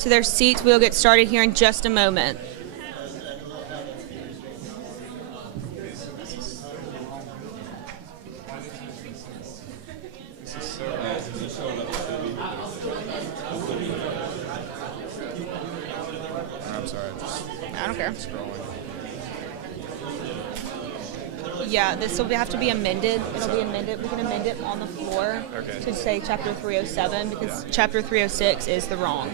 To their seats, we'll get started here in just a moment. I'm sorry, I don't care. scrolling. Yeah, this will have to be amended. It'll be amended. We can amend it on the floor Okay. to say Chapter 307 because Chapter 306 is the wrong.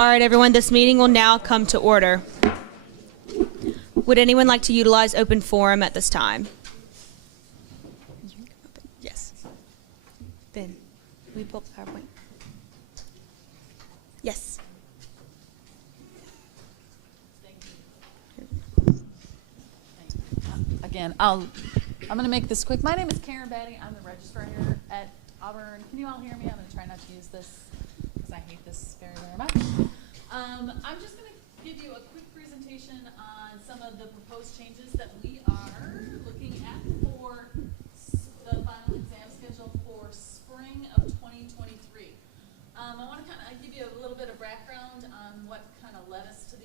All right, everyone, this meeting will now come to order. Would anyone like to utilize open forum at this time? Yes. Ben, we pull up the PowerPoint. Yes. Again, I'm going to make this quick. My name is Karen Batty. I'm the registrar here at Auburn. Can you all hear me? I'm going to try not to use this because I hate this very, very much. I'm just going to give you a quick presentation on some of the proposed changes that we are looking at for the final exam schedule for spring of 2023. I want to kind of give you a little bit of background on what kind of led us to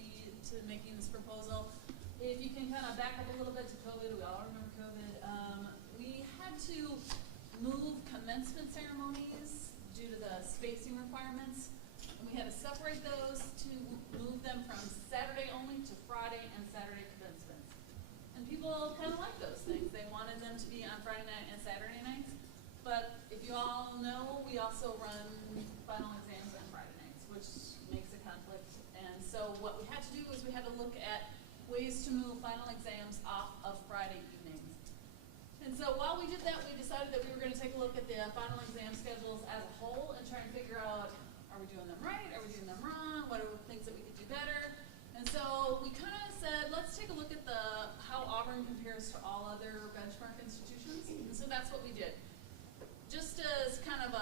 making this proposal. If you can kind of back up a little bit to COVID, we all remember COVID. We had to move commencement ceremonies due to the spacing requirements. And we had to separate those to move them from Saturday only to Friday and Saturday commencements. And people kind of like those things. They wanted them to be on Friday night and Saturday nights. But if you all know, we also run final exams on Friday nights, which makes a conflict. And so what we had to do was we had to look at ways to move final exams off of Friday evenings. And so while we did that, we decided that we were going to take a look at the final exam schedules as a whole and try and figure out, are we doing them right? Are we doing them wrong? What are the things that we could do better? And so we kind of said, let's take a look at how Auburn compares to all other benchmark institutions. And so that's what we did. Just as kind of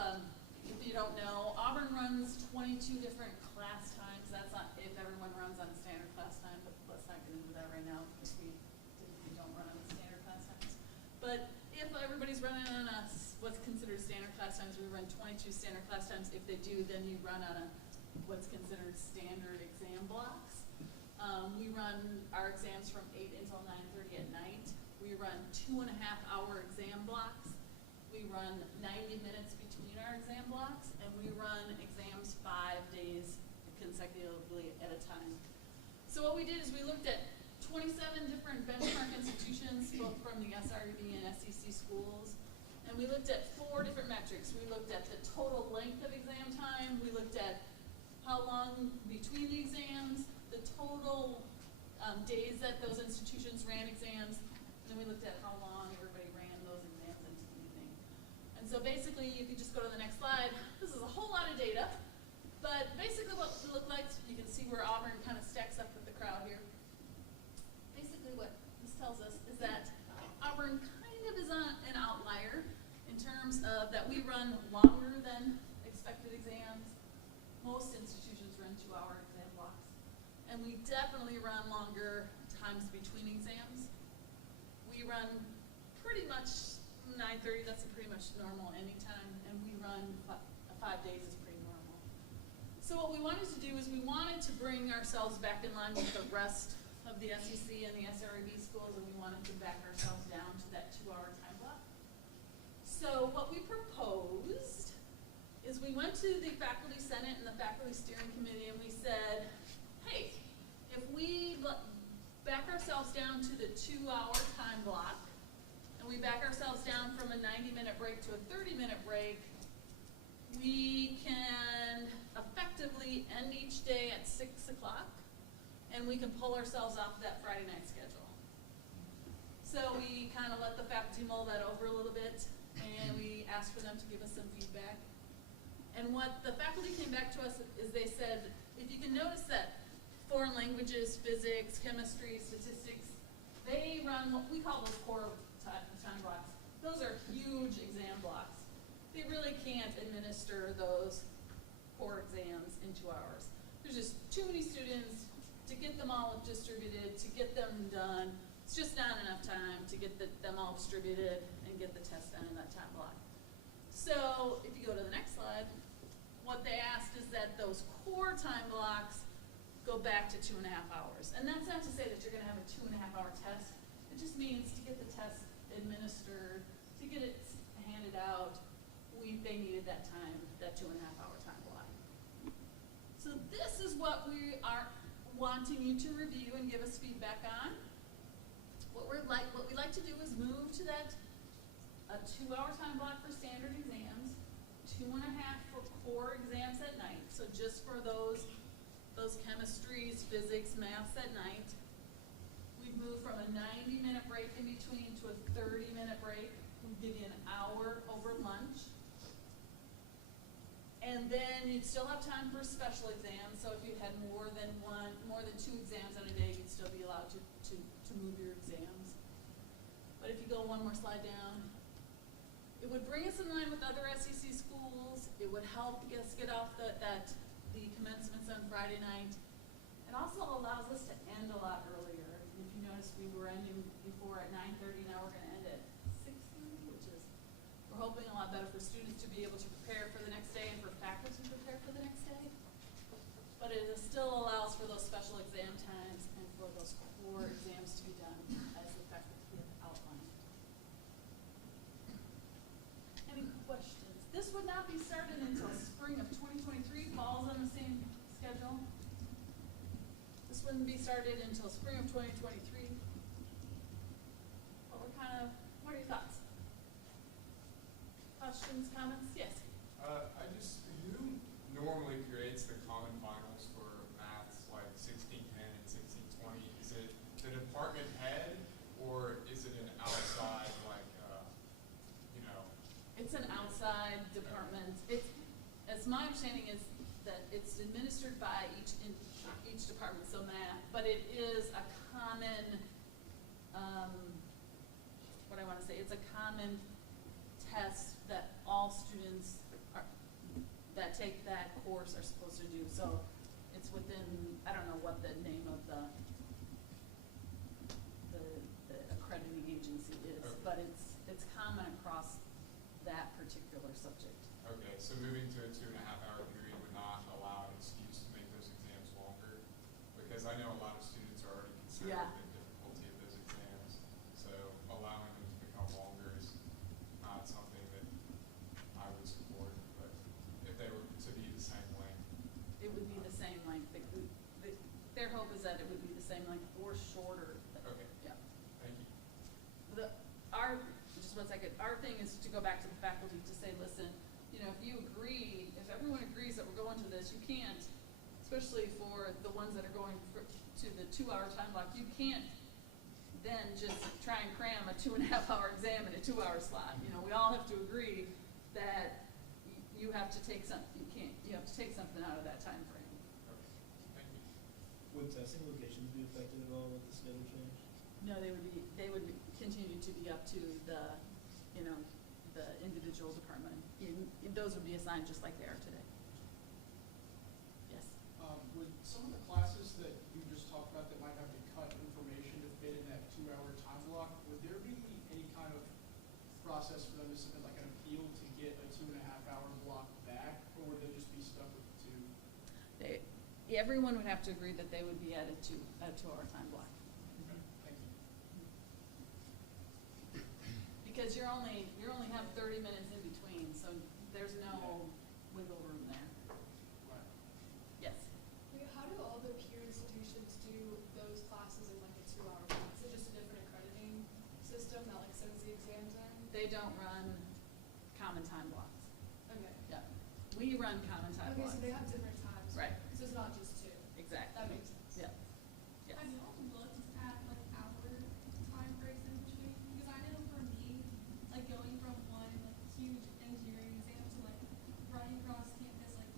if you don't know, Auburn runs 22 different class times. That's not if everyone runs on standard class time, but let's not get into that right now because we don't run on standard class times. But if everybody's running on what's considered standard class times, we run 22 standard class times. If they do, then you run on what's considered standard exam blocks. We run our exams from 8 until 9:30 at night. We run 2.5-hour exam blocks. We run 90 minutes between our exam blocks, and we run exams 5 days consecutively at a time. So what we did is we looked at 27 different benchmark institutions, both from the SREB and SEC schools, and we looked at 4 different metrics. We looked at the total length of exam time, we looked at how long between the exams, the total days that those institutions ran exams, and then we looked at how long everybody ran those exams into the evening. And so basically, you can just go to the next slide. This is a whole lot of data, but basically what it looked like, you can see where Auburn kind of stacks up with the crowd here. Basically what this tells us is that Auburn kind of is an outlier in terms of that we run longer than expected exams. Most institutions run 2-hour exam blocks. And we definitely run longer times between exams. We run pretty much 9:30, that's pretty much normal anytime, and we run 5 days is pretty normal. So what we wanted to do is we wanted to bring ourselves back in line with the rest of the SEC and the SREB schools, and we wanted to back ourselves down to that 2-hour time block. So what we proposed is we went to the Faculty Senate and the Faculty Steering Committee and we said, hey, if we back ourselves down to the 2-hour time block, and we back ourselves down from a 90-minute break to a 30-minute break, we can effectively end each day at 6 o'clock, and we can pull ourselves off that Friday night schedule. So we kind of let the faculty mull that over a little bit, and we asked for them to give us some feedback. And what the faculty came back to us is they said, if you can notice that foreign languages, physics, chemistry, statistics, they run what we call those core time blocks. Those are huge exam blocks. They really can't administer those core exams in 2 hours. There's just too many students to get them all distributed, to get them done. It's just not enough time to get them all distributed and get the test done in that time block. So if you go to the next slide, what they asked is that those core time blocks go back to 2.5 hours. And that's not to say that you're going to have a 2.5-hour test. It just means to get the test administered, to get it handed out, they needed that time, that 2.5-hour time block. So this is what we are wanting you to review and give us feedback on. What we like to do is move to that a 2-hour time block for standard exams, 2.5 for core exams at night. So just for those chemistries, physics, maths at night. We've moved from a 90-minute break in between to a 30-minute break. We give you an hour over lunch. And then you'd still have time for special exams. So if you had more than 2 exams on a day, you'd still be allowed to move your exams. But if you go one more slide down, it would bring us in line with other SEC schools. It would help us get off the commencements on Friday night. It also allows us to end a lot earlier. If you notice, we were ending before at 9:30. Now we're going to end at 6:30, which is, we're hoping, a lot better for students to be able to prepare for the next day and for faculty to prepare for the next day. But it still allows for those special exam times and for those core exams to be done as the faculty have outlined. Any questions? This would not be started until spring of 2023. Falls on the same schedule. This wouldn't be started until spring of 2023. But what are your thoughts? Questions, comments? Yes? Who normally creates the common finals for maths like 1610 and 1620? Is it the department head, or is it an outside, It's an outside department. As my understanding is that it's administered by each department, so math, but it is a common, it's a common test that all students that take that course are supposed to do. So it's within, I don't know what the name of the accrediting agency is, okay, but it's common across that particular subject. Okay, so moving to a 2.5-hour period would not allow an excuse to make those exams longer? Because I know a lot of students are already considering the difficulty of those exams, so allowing them to become longer is not something that I would support. But if they were to be the same length, it would be the same length. Their hope is that it would be the same length or shorter. okay. Yeah. Thank you. Just 1 second. Our thing is to go back to the faculty to say, listen, if everyone agrees that we're going to this, you can't, especially for the ones that are going to the 2-hour time block, you can't then just try and cram a 2.5-hour exam in a 2-hour slot. We all have to agree that you have to take you have to take something out of that time frame. Okay. Thank you. Would testing locations be affected at all with the schedule change? No, they would continue to be up to the individual department. Those would be assigned just like they are today. Yes. Would some of the classes that you just talked about that might have to cut information to fit in that 2-hour time block, would there be any kind of process for them to submit like an appeal to get a 2.5-hour block back, or would they just be stuck with the 2? Everyone would have to agree that they would be at a 2-hour time block. Thank you. Because you only have 30 minutes in between, so there's no wiggle room there. Right. Yes. How do all the peer institutions do those classes in like a 2-hour block? Is it just a different accrediting system that sends the exams in? They don't run common time blocks. Okay. Yeah. We run common time Okay, blocks. so they have different times. Right. So it's not just two. Exactly. That makes sense. Yeah. Yes. Have y'all looked at like hour time breaks in between? Because I know for me, like going from one like huge engineering exam to like running across campus, like,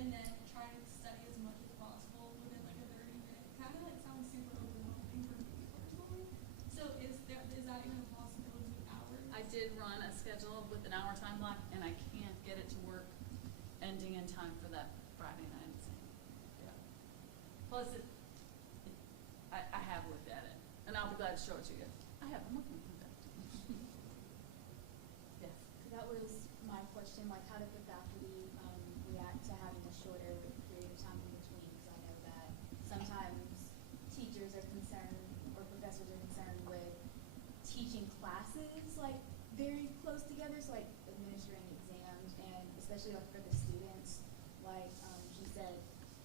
and then trying to study as much as possible within like a 30-minute, kind of like sounds super overwhelming for me personally. So is that even a possibility with hours? I did run a schedule with an hour time block, and I can't get it to work ending in time for that Friday night exam. Yeah. Plus, I have looked at it, and I'll be glad to show it to you. I have. I'm looking at that. Yes. That was my question, like how did the faculty react to having a shorter period of time in between? Because I know that sometimes teachers are concerned or professors are concerned with teaching classes like very close together, so like administering exams, and especially like for the students, like she said,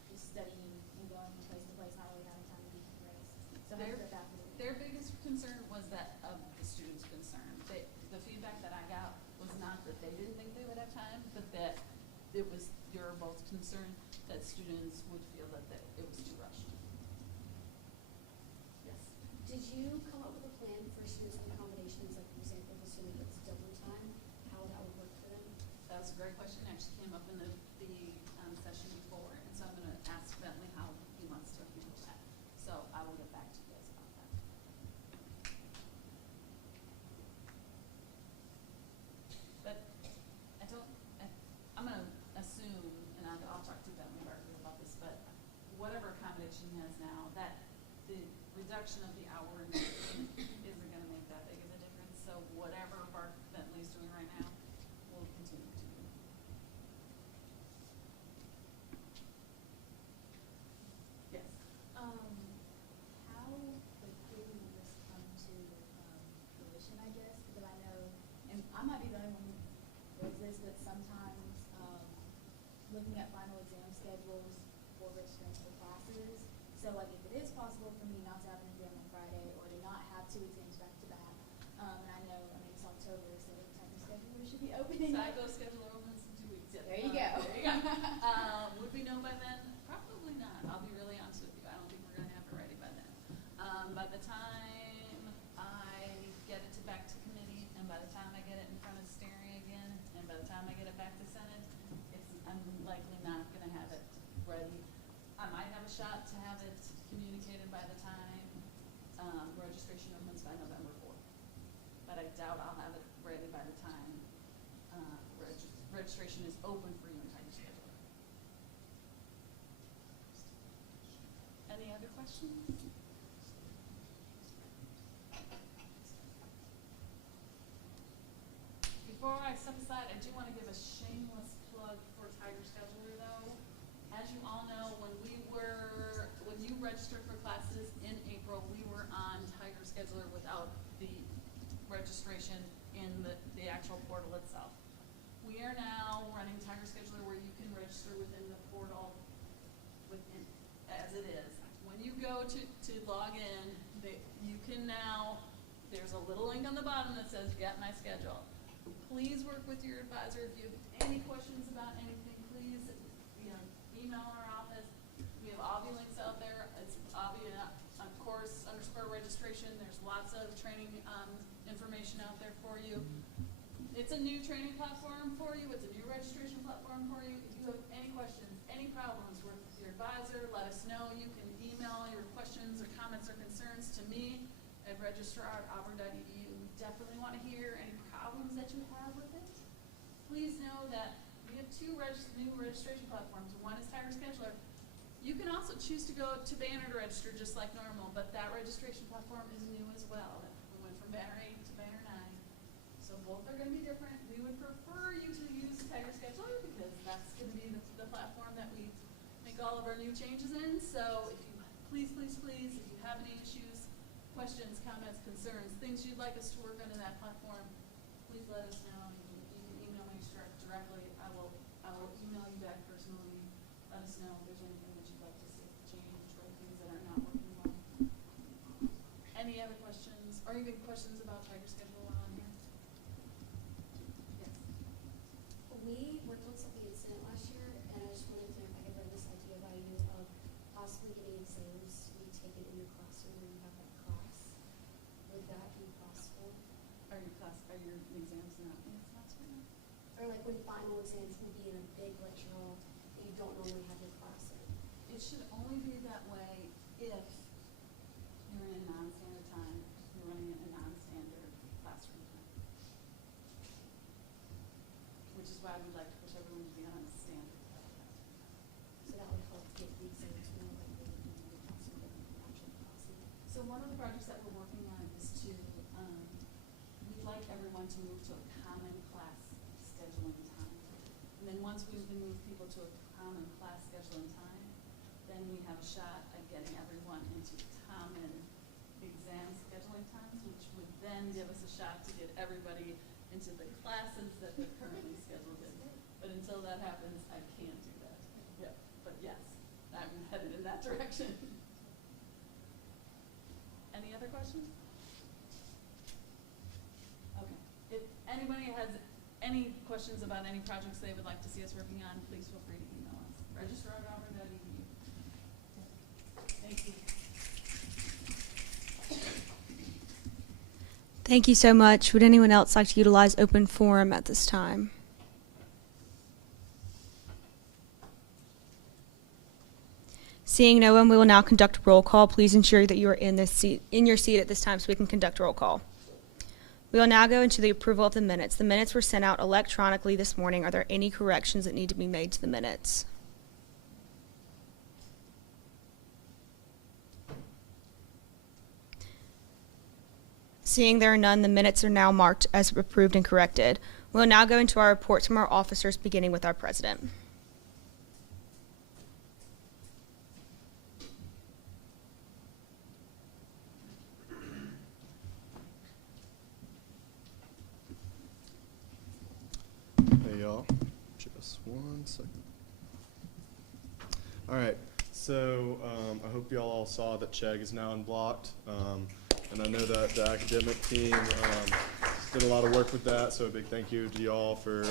just studying and going from place to place, not really having time to decompress. So how did the faculty react? Their biggest concern was that of the students' concern. The feedback that I got was not that they didn't think they would have time, but that it was, they were both concerned that students would feel that it was too rushed. Yes. Did you come up with a plan for students with accommodations, like for example, if a student gets double time, how that would work for them? That was a great question. Actually came up in the session before, and so I'm going to ask Bentley how he wants to handle that. So I will get back to you guys about that. But I'm going to assume, and I'll talk to Bentley about this, but whatever accommodation he has now, that the reduction of the hour in isn't going to make that big of a difference. So whatever Bart Bentley's doing right now, we'll continue to do. Yes. How quickly will this come to fruition, I guess? Because I know, and I might be the only one who does this, but sometimes looking at final exam schedules for registering for classes. So like if it is possible for me not to have an exam on Friday or to not have 2 exams back to back, and I know, I mean, it's October, so the type of schedule should be opening up. Psycho schedule opens in 2 weeks. Yep. There you go. There you go. Would we know by then? Probably not. I'll be really honest with you. I don't think we're going to have it ready by then. By the time I get it back to committee, and by the time I get it in front of steering again, and by the time I get it back to Senate, I'm likely not going to have it ready. I might have a shot to have it communicated by the time registration opens by November 4th. But I doubt I'll have it ready by the time registration is open for you in time to schedule. Any other questions? Before I step aside, I do want to give a shameless plug for Tiger Scheduler though. As you all know, when you registered for classes in April, we were on Tiger Scheduler without the registration in the actual portal itself. We are now running Tiger Scheduler where you can register within the portal as it is. When you go to log in, you can now, there's a little link on the bottom that says Get My Schedule. Please work with your advisor. If you have any questions about anything, please email our office. We have Avi links out there. It's Avi course _registration. There's lots of training information out there for you. It's a new training platform for you. It's a new registration platform for you. If you have any questions, any problems with your advisor, let us know. You can email your questions or comments or concerns to me at registrar@auburn.edu. We definitely want to hear any problems that you have with it. Please know that we have 2 new registration platforms. One is Tiger Scheduler. You can also choose to go to Banner to register just like normal, but that registration platform is new as well. We went from Banner 8 to Banner 9. So both are going to be different. We would prefer you to use Tiger Scheduler because that's going to be the platform that we make all of our new changes in. So if you please, if you have any issues, questions, comments, concerns, things you'd like us to work on in that platform, please let us know. You can email me directly. I will email you back personally. Let us know if there's anything that you'd like to see change or things that are not working well. Any other questions or even questions about Tiger Schedule on here? Yes. We worked on something in Senate last in non-standard time, you're running it in non-standard classroom time. Which is why we'd like to push everyone to be on a standard classroom time. So that would help get the exams more like they would be in the classroom than the actual classroom. So one of the projects that we're working on is to, we'd like everyone to move to a common class scheduling time. And then once we move people to a common class scheduling time, then we have a shot at getting everyone into common exam scheduling times, which would then give us a shot to get everybody into the classes that they're currently scheduled in. But until that happens, I can't do that. Yeah, but yes, I'm headed in that direction. Any other questions? Okay. If anybody has any questions about any projects they would like to see us working on, please feel free to email us. registrar@auburn.edu. Thank you. Thank you so much. Would anyone else like to utilize open forum at this time? Seeing no one, we will now conduct roll call. Please ensure that you are in your seat at this time so we can conduct roll call. We will now go into the approval of the minutes. The minutes were sent out electronically this morning. Are there any corrections that need to be made to the minutes? Seeing there are none, the minutes are now marked as approved and corrected. We will now go into our reports from our officers, beginning with our president. Hey y'all, just 1 second. All right, so I hope y'all all saw that Chegg is now unblocked, and I know that the academic team did a lot of work with that, so a big thank you to y'all for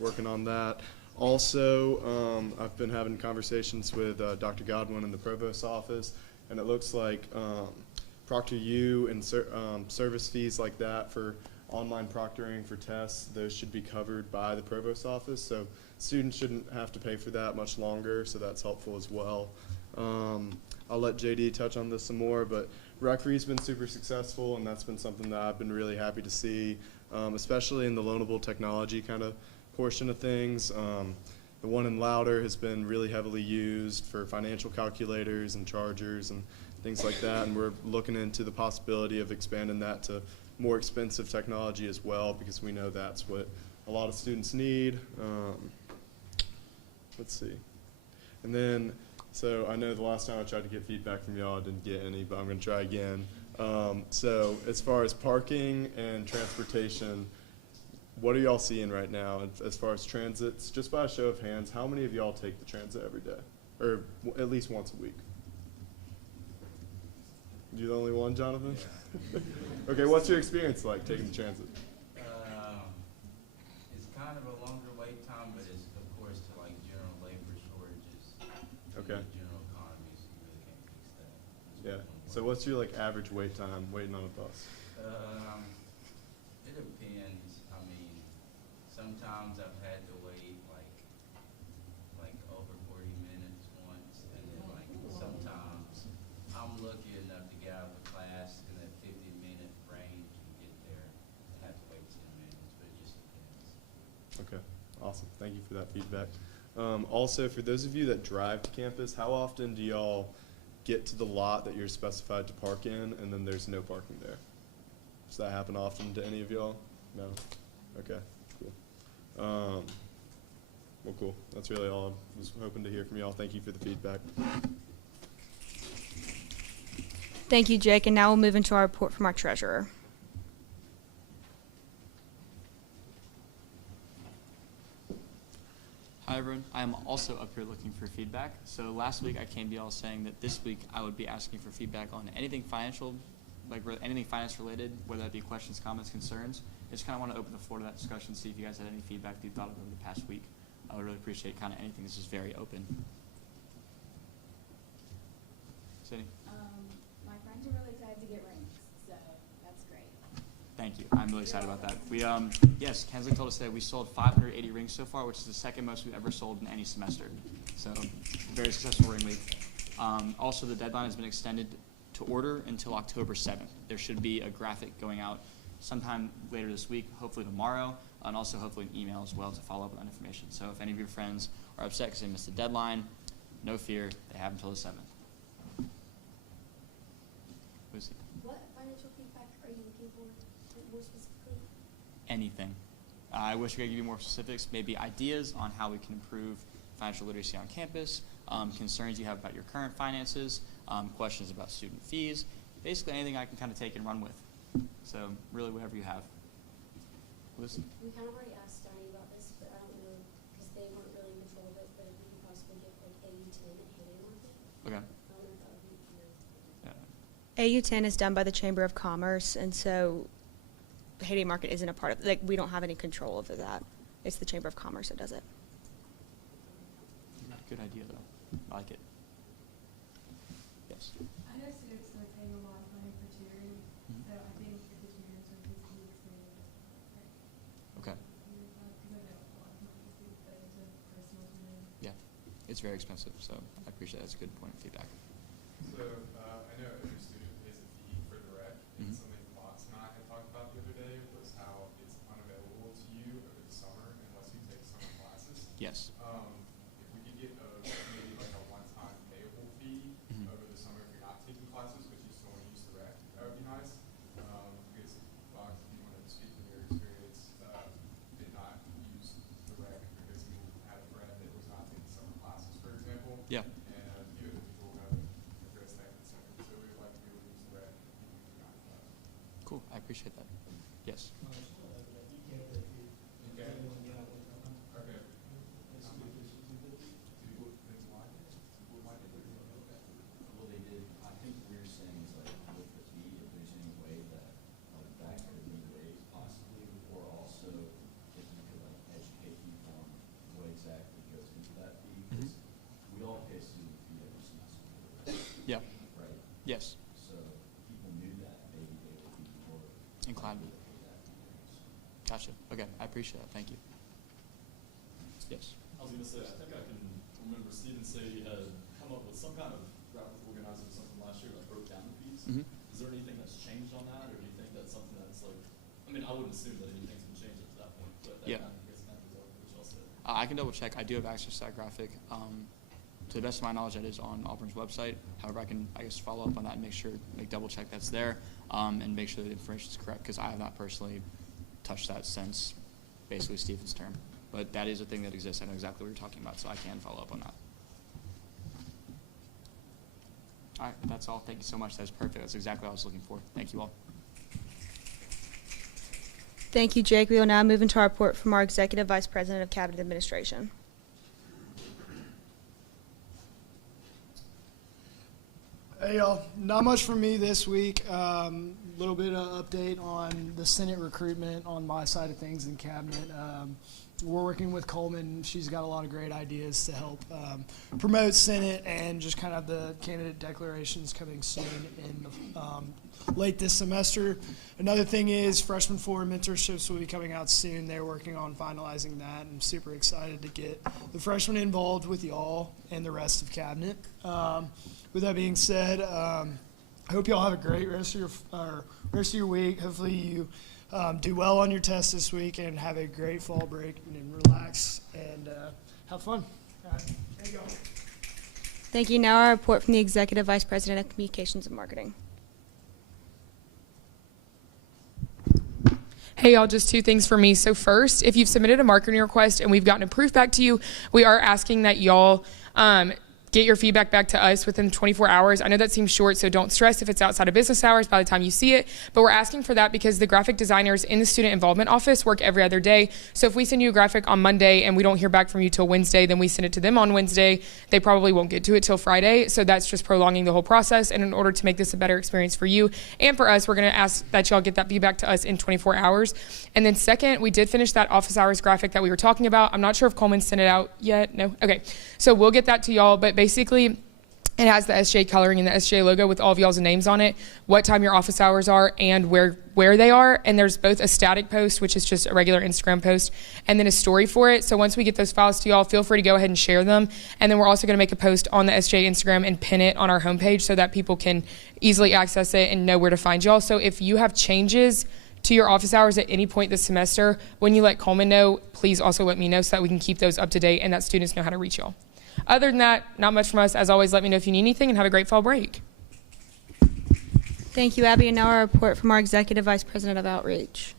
working on that. Also, I've been having conversations with Dr. Godwin in the provost's office, and it looks like ProctorU and service fees like that for online proctoring for tests, those should be covered by the provost's office, so students shouldn't have to pay for that much longer, so that's helpful as well. I'll let JD touch on this some more, but Recre's been super successful, and that's been something that I've been really happy to see, especially in the loanable technology kind of portion of things. The one in Louder has been really heavily used for financial calculators and chargers and things like that, and we're looking into the possibility of expanding that to more expensive technology as well, because we know that's what a lot of students need. Let's see. And then, so I know the last time I tried to get feedback from y'all, I didn't get any, but I'm going to try again. So as far as parking and transportation, what are y'all seeing right now as far as transits? Just by a show of hands, how many of y'all take the transit every day? Or at least once a week? You the only one, Jonathan? Yeah. Okay, what's your experience like taking the transit? It's kind of a longer wait time, but it's, of course, to like general labor shortages. Okay. In the general economy, so you really can't fix that. Yeah. So what's your like average wait time waiting on a bus? It depends. I mean, sometimes I've had to wait like over 40 minutes once, and then like sometimes I'm lucky enough to get out of the class in that 50-minute range and get there and have to wait 10 minutes, but it just depends. Okay, awesome. Thank you for that feedback. Also, for those of you that drive to campus, how often do y'all get to the lot that you're specified to park in, and then there's no parking there? Does that happen often to any of y'all? No? Okay, cool. Well, cool. That's really all I was hoping to hear from y'all. Thank you for the feedback. Thank you, Jake. And now we'll move into our report from our treasurer. Hi everyone, I am also up here looking for feedback. So last week I came to y'all saying that this week I would be asking for feedback on anything financial, like anything finance related, whether that be questions, comments, concerns. I just kind of want to open the floor to that discussion, see if you guys had any feedback that you thought of over the past week. I would really appreciate kind of anything. This is very open. Cindy? My friends are really excited to get rings, so that's great. Thank you. I'm really excited about that. We, yes, Kensley told us that we sold 580 rings so far, which is the second most we've ever sold in any semester. So, very successful ring week. Also, the deadline has been extended to order until October 7th. There should be a graphic going out sometime later this week, hopefully tomorrow, and also hopefully an email as well to follow up with that information. So if any of your friends are upset because they missed the deadline, no fear, they have until the 7th. Lucy? What financial feedback are you looking for more specifically? Anything. I wish I could give you more specifics, maybe ideas on how we can improve financial literacy on campus, concerns you have about your current finances, questions about student fees, basically anything I can kind of take and run with. So really whatever you have. Lucy? We kind of already asked Donnie about this, but I don't know, because they weren't really in control of it, but if we could possibly get like AU10 and Heyday Market. Okay. I don't know if that would be, AU10 is done by the Chamber of Commerce, and so Heyday Market isn't a part of, like, we don't have any control over that. It's the Chamber of Commerce that does it. Good idea, though. I like it. Yes. I know students are paying a lot of money for tutoring, so I think if the tutoring services can be expanded. Okay. Because I know a lot of money students put into personal tutoring. Yeah. It's very expensive, so I appreciate that. That's a good point of feedback. So, I know every student pays a fee for the rec, and Mhm. something Fox and I had talked about the other day was how it's unavailable to you over the summer unless you take summer classes. Yes. If we could get maybe like a one-time payable fee Mhm. over the summer if you're not taking classes, but you still want to use the rec, that would be nice. Because Fox, if you want to speak from your experience, did not use the rec because you had a friend that was not taking summer classes, for example. Yeah. And a few other people have addressed that concern. So we would like to be able to use the rec even if you're not in class. Cool. I appreciate that. Yes. Well, they did, I think we're saying is like with the fee, if there's any way that that could be waived possibly, or also if you could like educate people on what exactly goes into that fee. 'Cause we all pay a student fee every semester, Yeah. right? Yes. So if people knew that, maybe they would be more Inclined. likely to pay that fee. Gotcha. Okay. I appreciate that. Thank you. Yes. I was going to say, I think I can remember Steven say he had come up with some kind of graphic organizer or something last year that broke down the fees. Mhm. Is there anything that's changed on that, or do you think that's something that's like, I mean, I wouldn't assume that anything's been changed up to that point, but that Yeah. kind of gets matches up with what y'all said. I can double check. I do have access to that graphic. To the best of my knowledge, that is on Auburn's website. However, I can, I guess, follow up on that and make sure, double check that's there, and make sure the information is correct, because I have not personally touched that since basically Stephen's term. But that is a thing that exists. I know exactly what you're talking about, so I can follow up on that. All right, that's all. Thank you so much. That's perfect. That's exactly what I was looking for. Thank you all. Thank you, Jake. We will now move into our report from our Executive Vice President of Cabinet Administration. Hey y'all, not much from me this week. Little bit of update on the Senate recruitment on my side of things in Cabinet. We're working with Coleman. She's got a lot of great ideas to help promote Senate and just kind of the candidate declarations coming soon in late this semester. Another thing is freshman forward mentorships will be coming out soon. They're working on finalizing that. I'm super excited to get the freshmen involved with y'all and the rest of Cabinet. With that being said, I hope y'all have a great rest of your week. Hopefully you do well on your test this week and have a great fall break and relax and have fun. All right. Thank y'all. Thank you. Now our report from the Executive Vice President of Communications and Marketing. Hey y'all, just two things for me. So first, if you've submitted a marketing request and we've gotten a proof back to you, we are asking that y'all get your feedback back to us within 24 hours. I know that seems short, so don't stress if it's outside of business hours by the time you see it, but we're asking for that because the graphic designers in the student involvement office work every other day. So if we send you a graphic on Monday and we don't hear back from you till Wednesday, then we send it to them on Wednesday. They probably won't get to it till Friday, so that's just prolonging the whole process. And in order to make this a better experience for you and for us, we're gonna ask that y'all get that feedback to us in 24 hours. And then second, we did finish that office hours graphic that we were talking about. I'm not sure if Coleman sent it out yet. No? Okay. So we'll get that to y'all, but basically It has the SGA coloring and the SGA logo with all of y'all's names on it, what time your office hours are, and where they are. And there's both a static post, which is just a regular Instagram post, and then a story for it. So once we get those files to y'all, feel free to go ahead and share them. And then we're also going to make a post on the SGA Instagram and pin it on our homepage so that people can easily access it and know where to find y'all. So if you have changes to your office hours at any point this semester, when you let Coleman know, please also let me know so that we can keep those up to date and that students know how to reach y'all. Other than that, not much from us. As always, let me know if you need anything, and have a great fall break. Thank you, Abby. And now our report from our Executive Vice President of Outreach.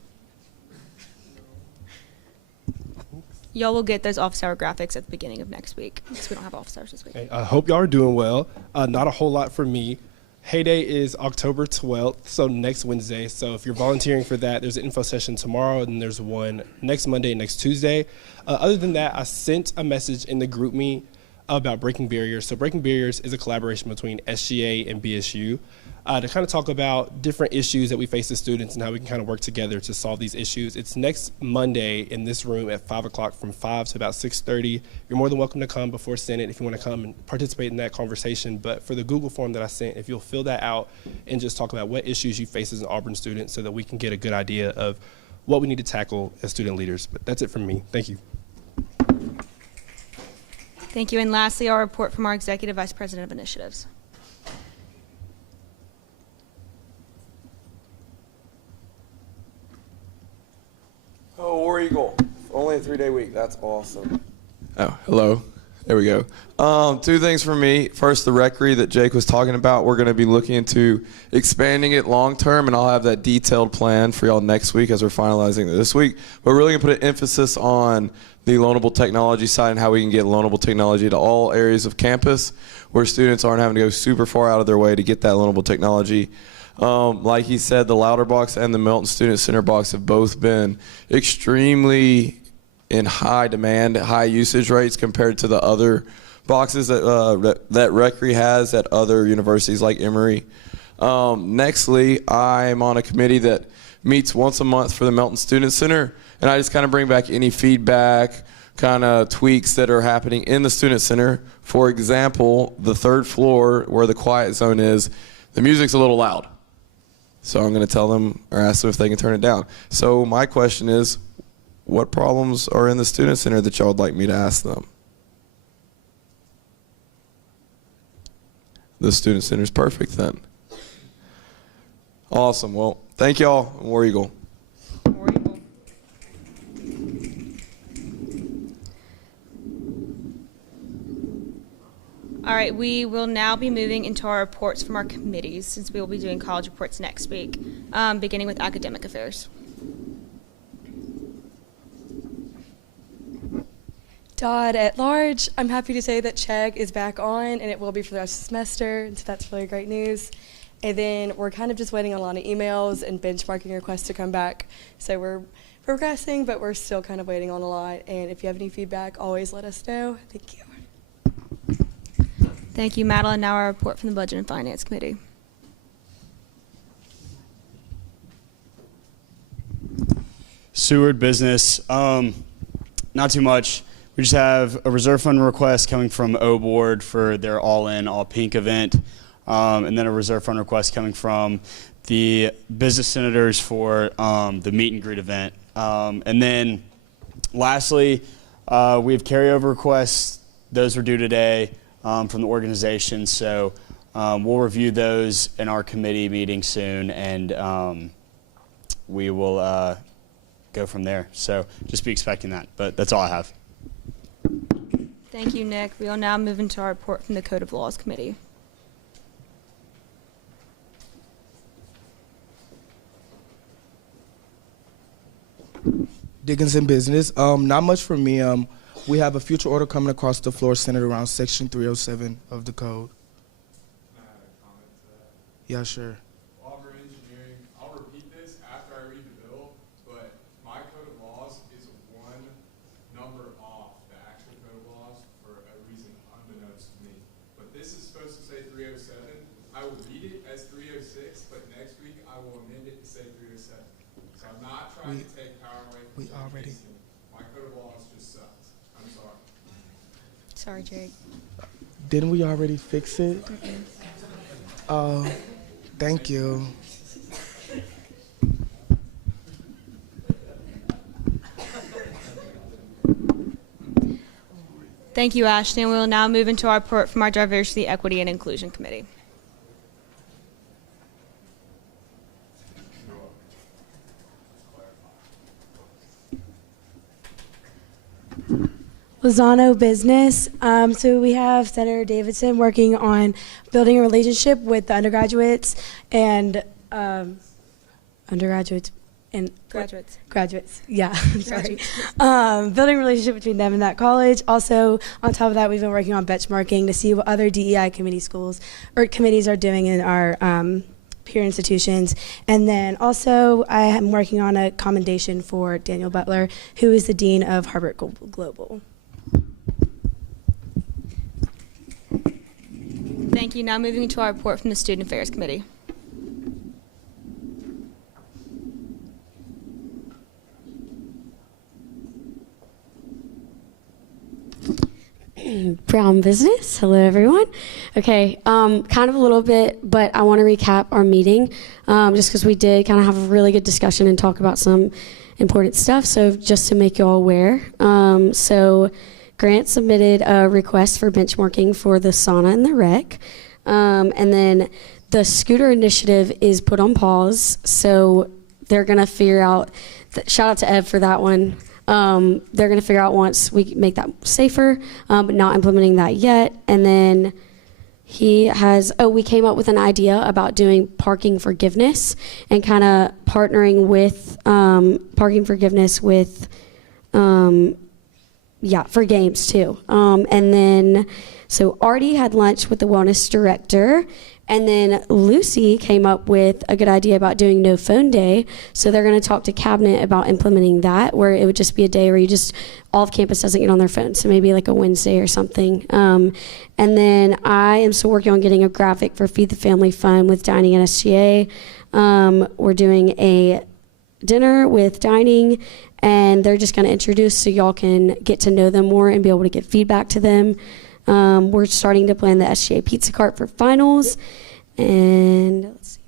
Y'all will get those office hour graphics at the beginning of next week, because we don't have office hours this week. Hey, I hope y'all are doing well. Not a whole lot for me. Heyday is October 12th, so next Wednesday. So if you're volunteering for that, there's an info session tomorrow, and there's one next Monday, next Tuesday. Other than that, I sent a message in the group me about Breaking Barriers. So Breaking Barriers is a collaboration between SGA and BSU to kind of talk about different issues that we face as students and how we can kind of work together to solve these issues. It's next Monday in this room at 5 o'clock from 5 to about 6:30. You're more than welcome to come before Senate if you want to come and participate in that conversation. But for the Google form that I sent, if you'll fill that out and just talk about what issues you face as an Auburn student so that we can get a good idea of what we need to tackle as student leaders. But that's it from me. Thank you. Thank you. And lastly, our report from our Executive Vice President of Initiatives. Oh, War Eagle. Only a 3-day week. That's awesome. Oh, hello. There we go. Two things for me. First, the recre that Jake was talking about. We're going to be looking into expanding it long term, and I'll have that detailed plan for y'all next week as we're finalizing it this week. But we're really going to put an emphasis on the loanable technology side and how we can get loanable technology to all areas of campus where students aren't having to go super far out of their way to get that loanable technology. Like he said, the Louder Box and the Milton Student Center box have both been extremely in high demand, high usage rates compared to the other boxes that that Recre has at other universities like Emory. Nextly, I'm on a committee that meets once a month for the Milton Student Center, and I just kind of bring back any feedback, kind of tweaks that are happening in the Student Center. For example, the third floor where the quiet zone is, the music's a little loud. So I'm going to tell them or ask them if they can turn it down. So my question is, what problems are in the Student Center that y'all would like me to ask them? The Student Center is perfect then. Awesome. Well, thank y'all. War Eagle. War Eagle. All right, we will now be moving into our reports from our committees since we will be doing college reports next week, beginning with academic affairs. Dodd at large, I'm happy to say that Chegg is back on, and it will be for the rest of the semester, and so that's really great news. And then we're kind of just waiting on a lot of emails and benchmarking requests to come back. So we're progressing, but we're still kind of waiting on a lot. And if you have any feedback, always let us know. Thank you. Thank you, Madeline. Now our report from the Budget and Finance Committee. Seward business, not too much. We just have a reserve fund request coming from O-Board for their all-in, all-pink event, and then a reserve fund request coming from the business senators for the meet and greet event. And then lastly, we have carryover requests. Those were due today from the organization, so we'll review those in our committee meeting soon, and we will go from there. So just be expecting that, but that's all I have. Thank you, Nick. We will now move into our report from the Code of Laws Committee. Dickinson business. Not much for me. We have a future order coming across the floor centered around Section 307 of the code. Can I add a comment to that? Yeah, sure. Auburn Engineering, I'll repeat this after I read the bill, but my code of laws is one number off the actual code of laws for a reason unbeknownst to me. But this is supposed to say 307. I will read it as 306, but next week I will amend it to say 307. So I'm not trying to take power away from my code of laws just sucks. I'm sorry. Sorry, Jake. Didn't we already fix it? Oh, thank you. Thank you, Ashley. And we will now move into our report from our Diversity, Equity, and Inclusion Committee. Lozano Business. So we have Senator Davidson working on building a relationship with the undergraduates and Graduates. Yeah, I'm sorry. Building a relationship between them and that college. Also, on top of that, we've been working on benchmarking to see what other DEI committees are doing in our peer institutions. And then also, I am working on a commendation for Daniel Butler, who is the Dean of Harvard Global. Thank you. Now moving to our report from the Student Affairs Committee. Brown Business. Hello, everyone. Okay, kind of a little bit, but I want to recap our meeting just because we did kind of have a really good discussion and talk about some important stuff. So just to make you all aware, so Grant submitted a request for benchmarking for the sauna and the rec, and then the scooter initiative is put on pause. So they're gonna figure out. Shout out to Ed for that one. They're going to figure out once we make that safer, but not implementing that yet. And then we came up with an idea about doing parking forgiveness and kind of partnering with parking forgiveness with, for games too. And then, so Artie had lunch with the wellness director. And then Lucy came up with a good idea about doing no phone day. So they're going to talk to cabinet about implementing that, where it would just be a day where all of campus doesn't get on their phone. So maybe like a Wednesday or something. And then I am still working on getting a graphic for Feed the Family Fund with dining at SGA. We're doing a dinner with dining, and they're just going to introduce so y'all can get to know them more and be able to get feedback to them. We're starting to plan the SGA pizza cart for finals. And let's see.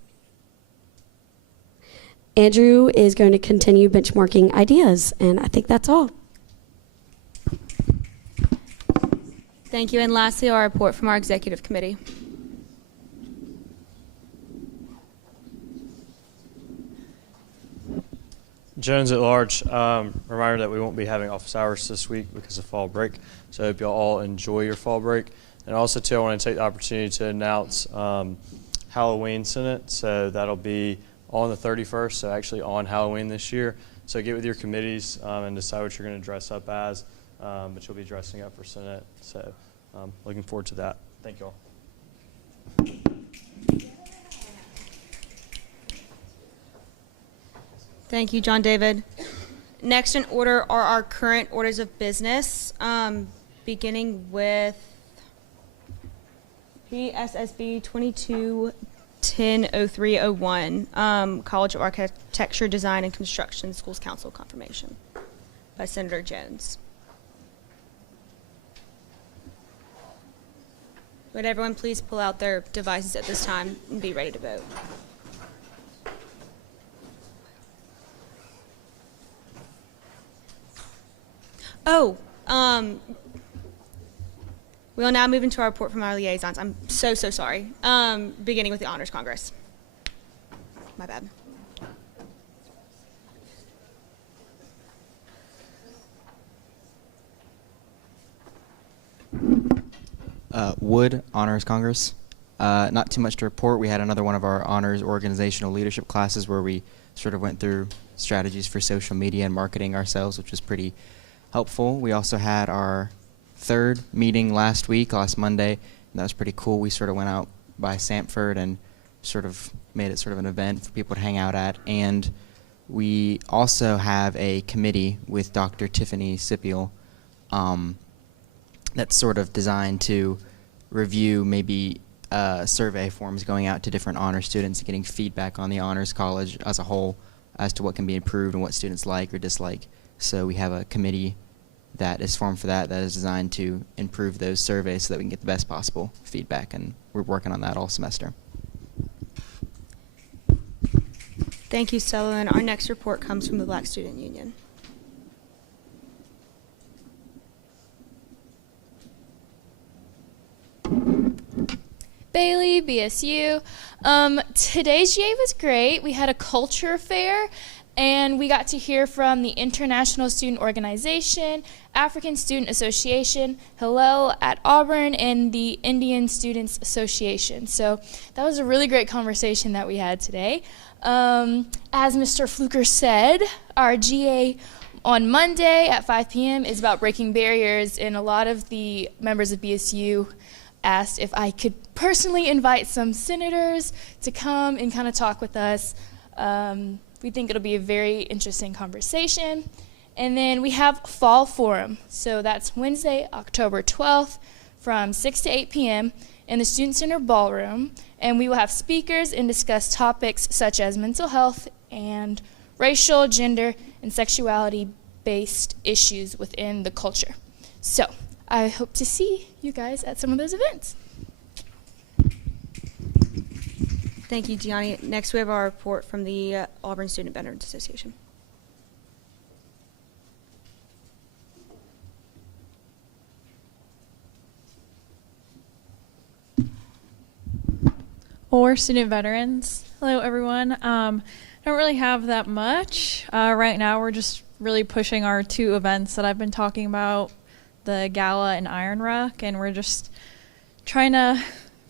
Andrew is going to continue benchmarking ideas, and I think that's all. Thank you. And lastly, our report from our Executive Committee. Jones at large. Reminder that we won't be having office hours this week because of fall break. So I hope y'all all enjoy your fall break. And also, too, I want to take the opportunity to announce Halloween Senate. So that'll be on the 31st, so actually on Halloween this year. So get with your committees and decide what you're going to dress up as. But you'll be dressing up for Senate. So looking forward to that. Thank you all. Thank you, John David. Next in order are our current orders of business, beginning with PSSB 22100301, College of Architecture, Design, and Construction Schools Council confirmation by Senator Jones. Would everyone please pull out their devices at this time and be ready to vote? We'll now move into our report from our liaisons. I'm so sorry. Beginning with the Honors Congress. My bad. Wood Honors Congress. Not too much to report. We had another one of our honors organizational leadership classes where we sort of went through strategies for social media and marketing ourselves, which was pretty helpful. We also had our third meeting last Monday, and that was pretty cool. We sort of went out by Sanford and sort of made it sort of an event for people to hang out at. And we also have a committee with Dr. Tiffany Sipiel that's sort of designed to review maybe survey forms going out to different honor students and getting feedback on the honors college as a whole as to what can be improved and what students like or dislike. So we have a committee that is formed for that is designed to improve those surveys so that we can get the best possible feedback, and we're working on that all semester. Thank you, Stella. And our next report comes from the Black Student Union. Bailey, BSU. Today's GA was great. We had a culture fair, and we got to hear from the International Student Organization, African Student Association, Hello at Auburn, and the Indian Students Association. So that was a really great conversation that we had today. As Mr. Fluker said, our GA on Monday at 5 p.m. is about breaking barriers, and a lot of the members of BSU asked if I could personally invite some senators to come and kind of talk with us. We think it'll be a very interesting conversation. And then we have Fall Forum. So that's Wednesday, October 12th from 6 to 8 p.m. in the Student Center Ballroom. And we will have speakers and discuss topics such as mental health and racial, gender, and sexuality-based issues within the culture. So I hope to see you guys at some of those events. Thank you, Gianni. Next, we have our report from the Auburn Student Veterans Association. Or student veterans. Hello, everyone. Don't really have that much. Right now, we're just really pushing our 2 events that I've been talking about, the Gala and Iron Rock, and we're just trying to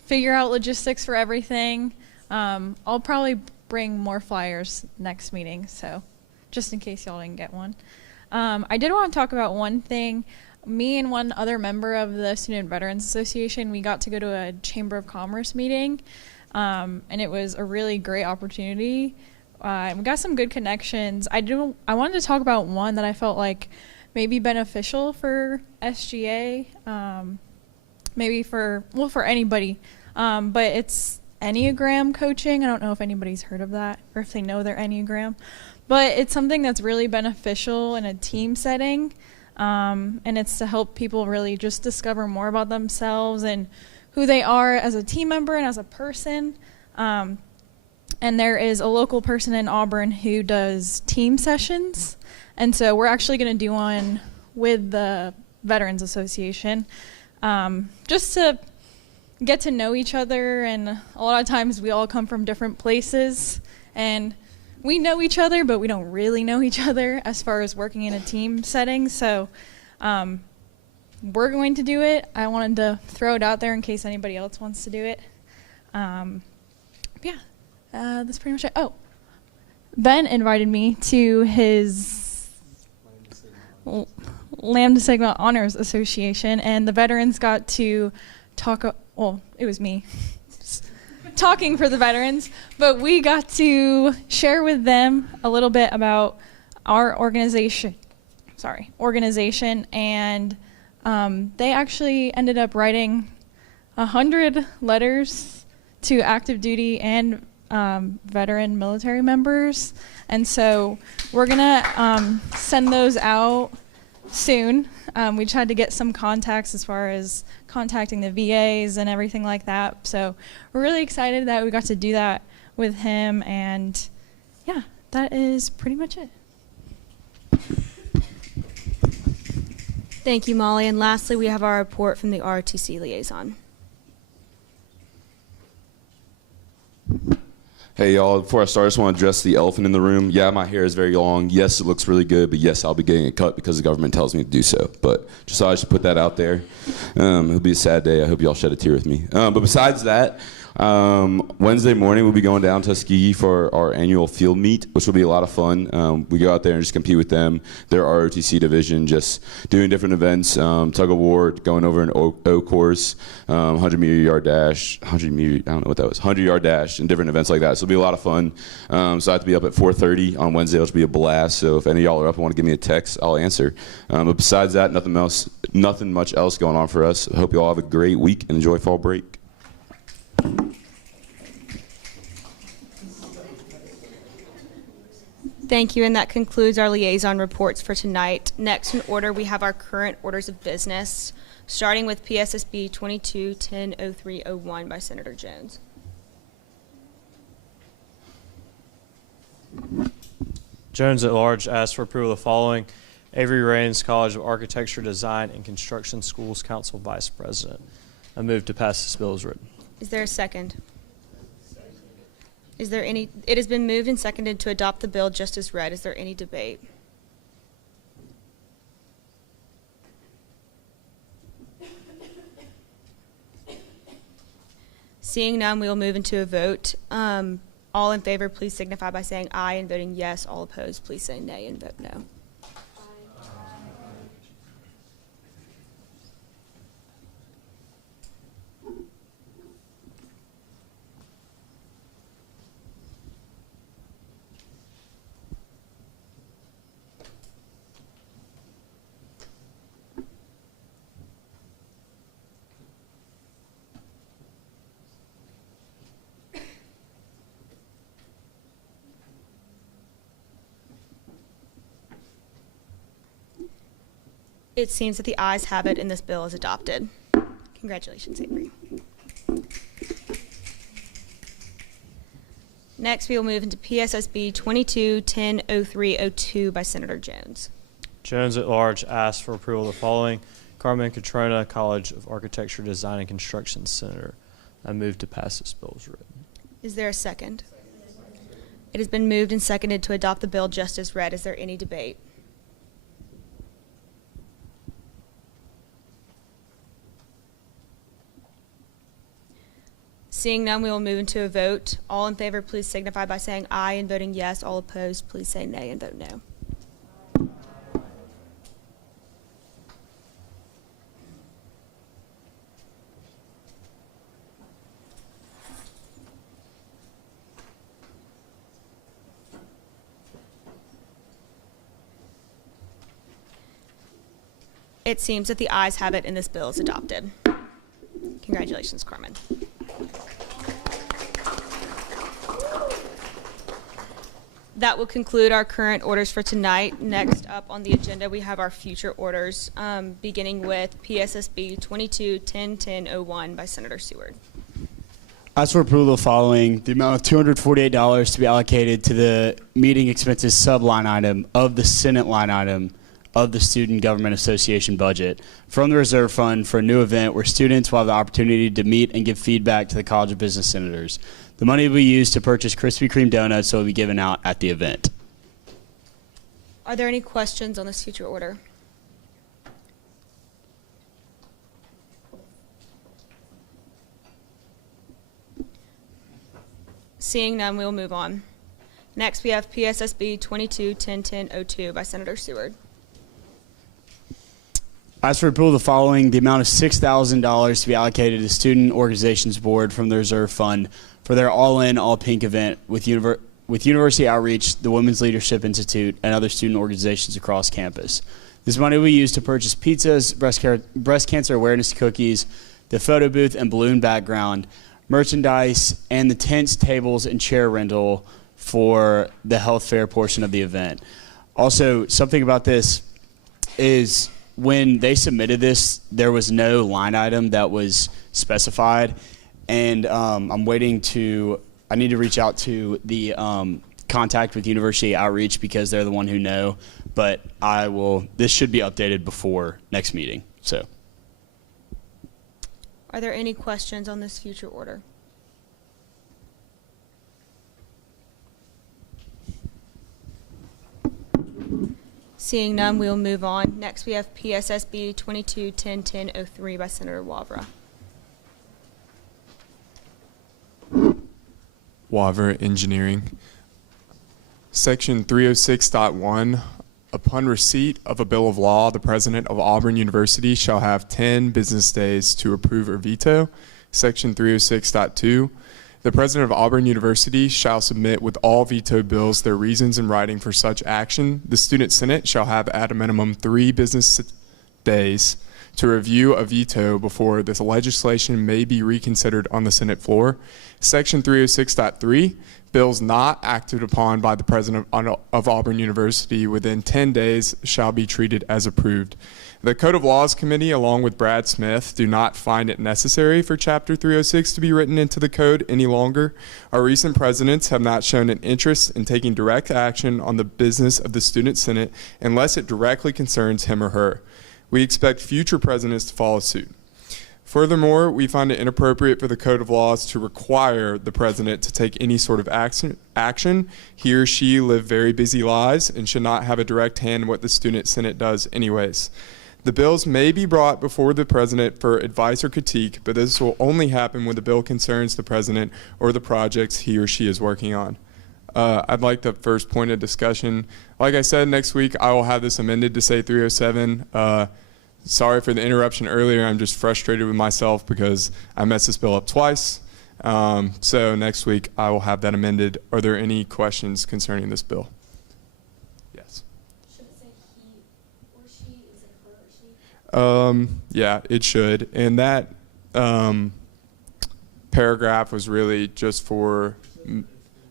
figure out logistics for everything. I'll probably bring more flyers next meeting, so just in case y'all didn't get one. I did want to talk about one thing. Me and one other member of the Student Veterans Association, we got to go to a Chamber of Commerce meeting, and it was a really great opportunity. We got some good connections. I wanted to talk about one that I felt like may be beneficial for SGA, maybe for anybody, but it's Enneagram coaching. I don't know if anybody's heard of that or if they know their Enneagram, but it's something that's really beneficial in a team setting, and it's to help people really just discover more about themselves and who they are as a team member and as a person. And there is a local person in Auburn who does team sessions, and so we're actually going to do one with the Veterans Association, just to get to know each other. And a lot of times we all come from different places, and we know each other, but we don't really know each other as far as working in a team setting. So we're going to do it. I wanted to throw it out there in case anybody else wants to do it. That's pretty much it. Oh, Ben invited me to his Lambda Sigma Honors Association, and the veterans got to talk. Well, it was me talking for the veterans, but we got to share with them a little bit about our organization, and they actually ended up writing 100 letters to active duty and veteran military members, and so we're gonna send those out soon. We tried to get some contacts as far as contacting the VAs and everything like that, so we're really excited that we got to do that with him, and yeah, that is pretty much it. Thank you, Molly. And lastly, we have our report from the ROTC Liaison. Hey y'all, before I start, I just want to address the elephant in the room. Yeah, my hair is very long. Yes, it looks really good, but yes, I'll be getting it cut because the government tells me to do so. But just thought I should put that out there. It'll be a sad day. I hope y'all shed a tear with me. But besides that, Wednesday morning we'll be going down to Tuskegee for our annual field meet, which will be a lot of fun. We go out there and just compete with them. Their ROTC division, just doing different events, tug of war, going over an O course, 100-meter yard dash, 100-meter, I don't know what that was, 100-yard dash, and different events like that. So it'll be a lot of fun. So I have to be up at 4:30 on Wednesday, which will be a blast. So if any of y'all are up and want to give me a text, I'll answer. But besides that, nothing much else going on for us. I hope you all have a great week and enjoy fall break. Thank you, and that concludes our liaison reports for tonight. Next in order, we have our current orders of business, starting with PSSB 22-10-0301 by Senator Jones. Jones at large asks for approval of the following: Avery Rains, College of Architecture, Design, and Construction Schools Council Vice President. I move to pass this bill as written. Is there a second? Is there any? It has been moved and seconded to adopt the bill just as read. Is there any debate? Seeing none, we will move into a vote. All in favor, please signify by saying aye and voting yes. All opposed, please say nay and vote no. It seems that the ayes have it and this bill is adopted. Congratulations, Avery. Next, we will move into PSSB 22-10-0302 by Senator Jones. Jones at large asks for approval of the following: Carmen Catrona, College of Architecture, Design, and Construction Center. I move to pass this bill as written. Is there a second? It has been moved and seconded to adopt the bill just as read. Is there any debate? Seeing none, we will move into a vote. All in favor, please signify by saying aye and voting yes. All opposed, please say nay and vote no. It seems that the ayes have it and this bill is adopted. Congratulations, Carmen. That will conclude our current orders for tonight. Next up on the agenda, we have our future orders, beginning with PSSB 22-10-10-01 by Senator Seward. Ask for approval of the following: the amount of $248 to be allocated to the meeting expenses sub-line item of the Senate line item of the Student Government Association budget from the reserve fund for a new event where students will have the opportunity to meet and give feedback to the College of Business Senators. The money will be used to purchase Krispy Kreme donuts, so it will be given out at the event. Are there any questions on this future order? Seeing none, we will move on. Next, we have PSSB 22-10-10-02 by Senator Seward. Ask for approval of the following: the amount of $6,000 to be allocated to the Student Organizations Board from the Reserve Fund for their all-in, all-pink event with University Outreach, the Women's Leadership Institute, and other student organizations across campus. This money will be used to purchase pizzas, breast cancer awareness cookies, the photo booth and balloon background, merchandise, and the tents, tables, and chair rental for the health fair portion of the event. Also, something about this is when they submitted this, there was no line item that was specified, and I need to reach out to the contact with University Outreach because they're the one who know, but this should be updated before next meeting. So, are there any questions on this future order? Seeing none, we will move on. Next, we have PSSB 22-10-10-03 by Senator Wavra. Wavra Engineering. Section 306.1. Upon receipt of a bill of law, the president of Auburn University shall have 10 business days to approve or veto. Section 306.2. The president of Auburn University shall submit with all veto bills their reasons in writing for such action. The student senate shall have at a minimum 3 business days to review a veto before this legislation may be reconsidered on the Senate floor. Section 306.3, bills not acted upon by the President of Auburn University within 10 days shall be treated as approved. The Code of Laws Committee, along with Brad Smith, do not find it necessary for Chapter 306 to be written into the code any longer. Our recent presidents have not shown an interest in taking direct action on the business of the Student Senate unless it directly concerns him or her. We expect future presidents to follow suit. Furthermore, we find it inappropriate for the Code of Laws to require the president to take any sort of action. He or she live very busy lives and should not have a direct hand in what the Student Senate does anyways. The bills may be brought before the president for advice or critique, but this will only happen when the bill concerns the president or the projects he or she is working on. I'd like the first point of discussion. Like I said, next week I will have this amended to say 307. Sorry for the interruption earlier. I'm just frustrated with myself because I messed this bill up twice. So next week I will have that amended. Are there any questions concerning this bill? Yes. Should it say he or she? Is it her or she? Yeah, it should. And that paragraph was really just for,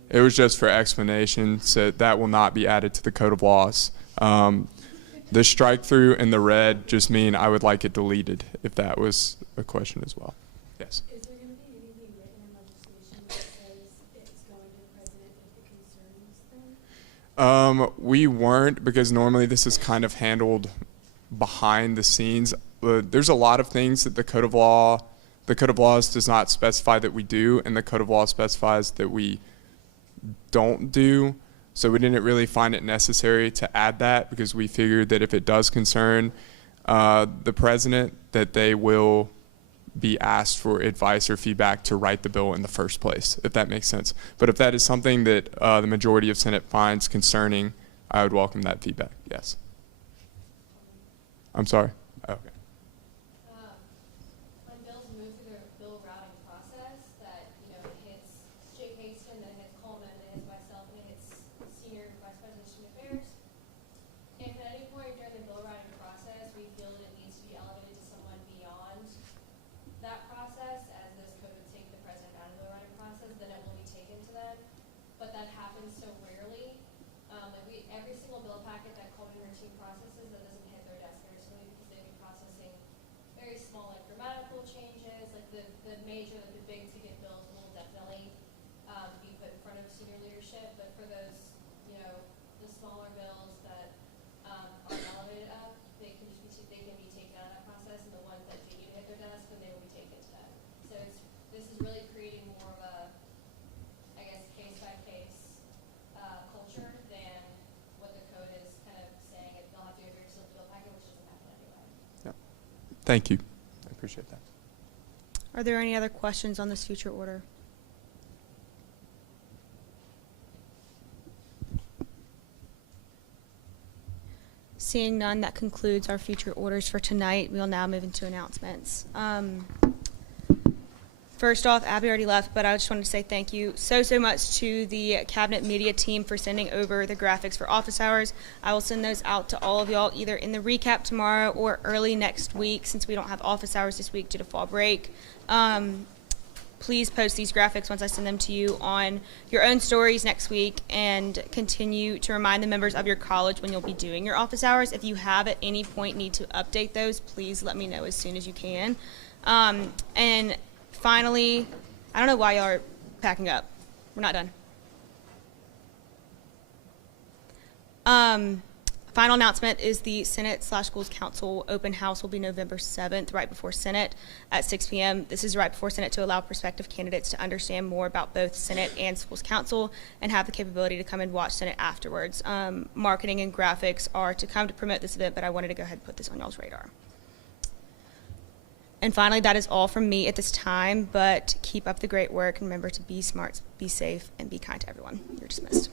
it was just for explanation, so that will not be added to the Code of Laws. The strike through and the red just mean I would like it deleted, if that was a question as well. Yes. Is there going to be anything written in legislation that says it's going to the president if it concerns them? We weren't, because normally this is kind of handled behind the scenes. There's a lot of things that the Code of Laws does not specify that we do, and the Code of Law specifies that we don't do. So we didn't really find it necessary to add that because we figured that if it does concern the president, that they will be asked for advice or feedback to write the bill in the first place, if that makes sense. But if that is something that the majority of Senate finds concerning, I would welcome that feedback, yes. I'm sorry? Oh, okay. When bills move through the bill routing process, that, you know, it hits Jake Haston, then it hits Coleman, then it hits myself, and it hits Senior Vice President of Student Affairs. If at any point during the bill writing process we feel that it needs to be elevated to someone beyond that process, as this code would take the president out of the bill writing process, then it will be taken to them. But that happens so rarely. Every single bill packet that Coleman and her team processes, that doesn't hit their desk very soon because they've been processing very small, like grammatical changes, like the major, like the big ticket bills will definitely be put in front of senior leadership. But for those, you know, the smaller bills that are elevated up, they can be taken out of that process, and the ones that do need to hit their desk, then they will be taken to them. So this is really creating more of a, I guess, case by case culture than what the code is kind of saying. They'll have to go through a sealed bill packet, which doesn't happen anyway. Yeah. Thank you. I appreciate that. Are there any other questions on this future order? Seeing none, that concludes our future orders for tonight. We will now move into announcements. First off, Abby already left, but I just wanted to say thank you so much to the Cabinet Media team for sending over the graphics for office hours. I will send those out to all of y'all either in the recap tomorrow or early next week, since we don't have office hours this week due to fall break. Please post these graphics once I send them to you on your own stories next week, and continue to remind the members of your college when you'll be doing your office hours. If you have at any point need to update those, please let me know as soon as you can. And finally, I don't know why y'all are packing up. We're not done. Final announcement is the Senate/Schools Council open house will be November 7th, right before Senate at 6 p.m. This is right before Senate to allow prospective candidates to understand more about both Senate and Schools Council and have the capability to come and watch Senate afterwards. Marketing and graphics are to come to promote this event, but I wanted to go ahead and put this on y'all's radar. And finally, that is all from me at this time, but keep up the great work and remember to be smart, be safe, and be kind to everyone. You're dismissed.